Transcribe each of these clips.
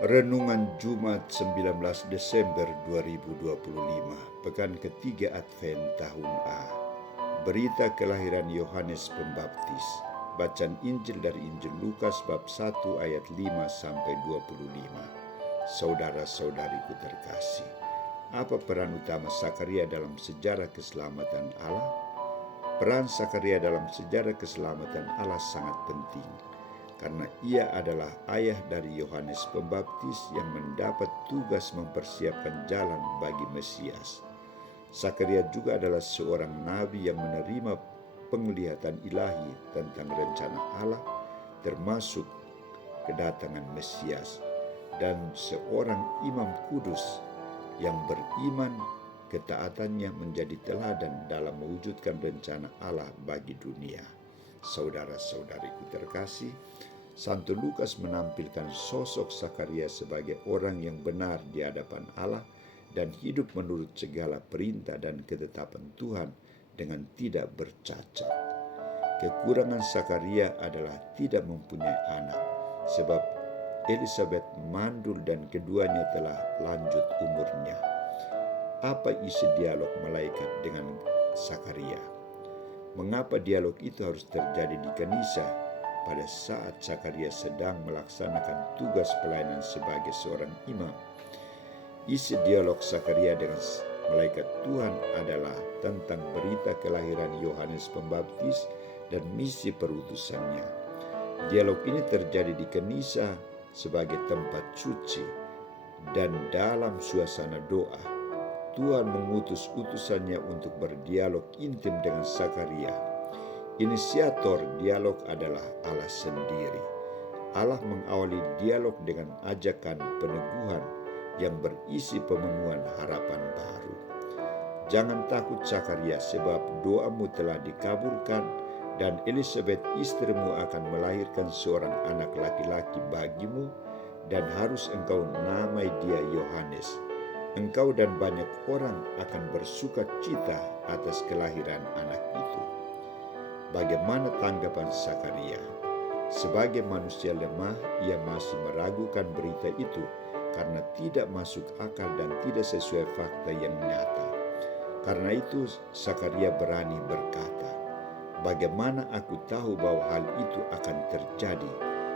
Renungan Jumat 19 Desember 2025, pekan ketiga Advent tahun A. Berita kelahiran Yohanes Pembaptis. Bacaan Injil dari Injil Lukas bab 1 ayat 5 sampai 25. Saudara-saudariku terkasih, apa peran utama Sakaria dalam sejarah keselamatan Allah? Peran Sakaria dalam sejarah keselamatan Allah sangat penting, karena ia adalah ayah dari Yohanes Pembaptis yang mendapat tugas mempersiapkan jalan bagi Mesias. Sakaria juga adalah seorang nabi yang menerima penglihatan ilahi tentang rencana Allah, termasuk kedatangan Mesias, dan seorang imam kudus yang beriman ketaatannya menjadi teladan dalam mewujudkan rencana Allah bagi dunia. Saudara-saudariku terkasih, Santo Lukas menampilkan sosok Sakaria sebagai orang yang benar di hadapan Allah dan hidup menurut segala perintah dan ketetapan Tuhan dengan tidak bercacat. Kekurangan Sakaria adalah tidak mempunyai anak, sebab Elizabeth mandul dan keduanya telah lanjut umurnya. Apa isi dialog malaikat dengan Sakaria? Mengapa dialog itu harus terjadi di kanisa pada saat Sakaria sedang melaksanakan tugas pelayanan sebagai seorang imam? Isi dialog Sakaria dengan malaikat Tuhan adalah tentang berita kelahiran Yohanes Pembaptis dan misi perutusannya. Dialog ini terjadi di kanisa sebagai tempat suci, dan dalam suasana doa Tuhan mengutus utusannya untuk berdialog intim dengan Sakaria. Inisiator dialog adalah Allah sendiri. Allah mengawali dialog dengan ajakan peneguhan yang berisi pemenuhan harapan baru. Jangan takut Sakaria, sebab doamu telah dikabulkan, dan Elizabeth istrimu akan melahirkan seorang anak laki-laki bagimu, dan harus engkau namai dia Yohanes. Engkau dan banyak orang akan bersuka cita atas kelahiran anak itu. Bagaimana tanggapan Sakaria? Sebagai manusia lemah, ia masih meragukan berita itu karena tidak masuk akal dan tidak sesuai fakta yang nyata. Karena itu Sakaria berani berkata, "Bagaimana aku tahu bahwa hal itu akan terjadi,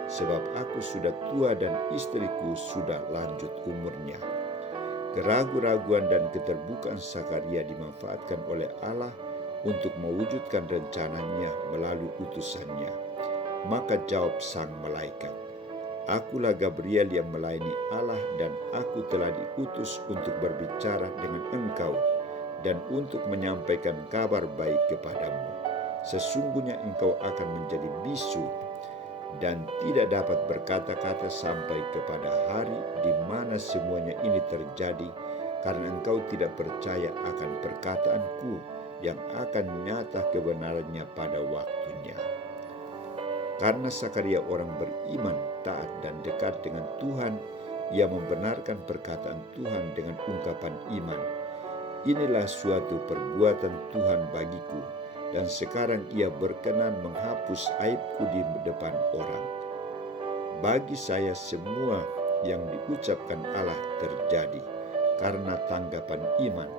sebab aku sudah tua dan istriku sudah lanjut umurnya." Keraguan-raguan dan keterbukaan Sakaria dimanfaatkan oleh Allah untuk mewujudkan rencananya melalui utusannya. Maka jawab sang malaikat, "Akulah Gabriel yang melayani Allah, dan aku telah diutus untuk berbicara dengan engkau dan untuk menyampaikan kabar baik kepadamu. Sesungguhnya engkau akan menjadi bisu dan tidak dapat berkata-kata sampai kepada hari di mana semuanya ini terjadi, karena engkau tidak percaya akan perkataanku yang akan nyata kebenarannya pada waktunya." Karena Sakaria orang beriman, taat dan dekat dengan Tuhan, ia membenarkan perkataan Tuhan dengan ungkapan iman. "Inilah suatu perbuatan Tuhan bagiku, dan sekarang ia berkenan menghapus aibku di depan orang. Bagi saya semua yang diucapkan Allah terjadi karena tanggapan iman.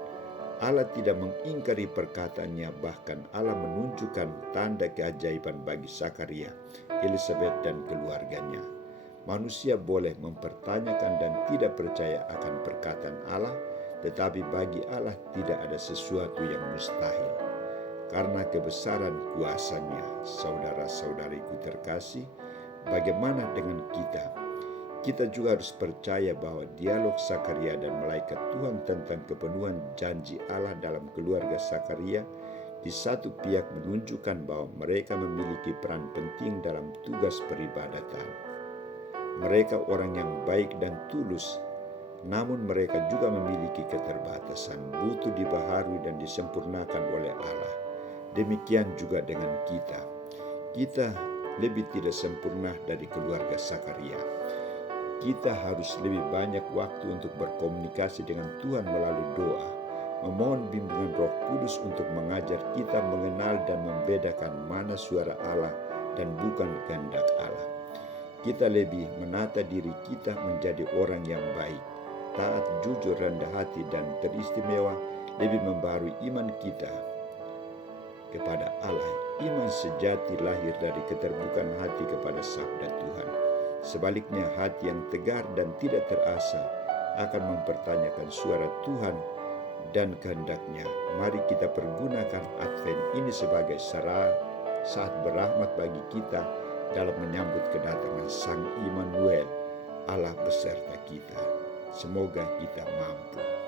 Allah tidak mengingkari perkataannya, bahkan Allah menunjukkan tanda keajaiban bagi Sakaria, Elizabeth dan keluarganya. Manusia boleh mempertanyakan dan tidak percaya akan perkataan Allah, tetapi bagi Allah tidak ada sesuatu yang mustahil. Karena kebesaran kuasanya, saudara-saudariku terkasih, bagaimana dengan kita? Kita juga harus percaya bahwa dialog Sakaria dan malaikat Tuhan tentang kepenuhan janji Allah dalam keluarga Sakaria di satu pihak menunjukkan bahwa mereka memiliki peran penting dalam tugas peribadatan. Mereka orang yang baik dan tulus, namun mereka juga memiliki keterbatasan, butuh dibaharui dan disempurnakan oleh Allah. Demikian juga dengan kita. Kita lebih tidak sempurna dari keluarga Sakaria. Kita harus lebih banyak waktu untuk berkomunikasi dengan Tuhan melalui doa, memohon bimbingan Roh Kudus untuk mengajar kita mengenal dan membedakan mana suara Allah dan bukan kehendak Allah. Kita lebih menata diri kita menjadi orang yang baik, taat, jujur, rendah hati, dan teristimewa, lebih membarui iman kita kepada Allah. Iman sejati lahir dari keterbukaan hati kepada sabda Tuhan. Sebaliknya, hati yang tegar dan tidak terasa akan mempertanyakan suara Tuhan dan kehendaknya. Mari kita pergunakan Advent ini sebagai saat berahmat bagi kita dalam menyambut kedatangan Sang Immanuel, Allah beserta kita. Semoga kita mampu.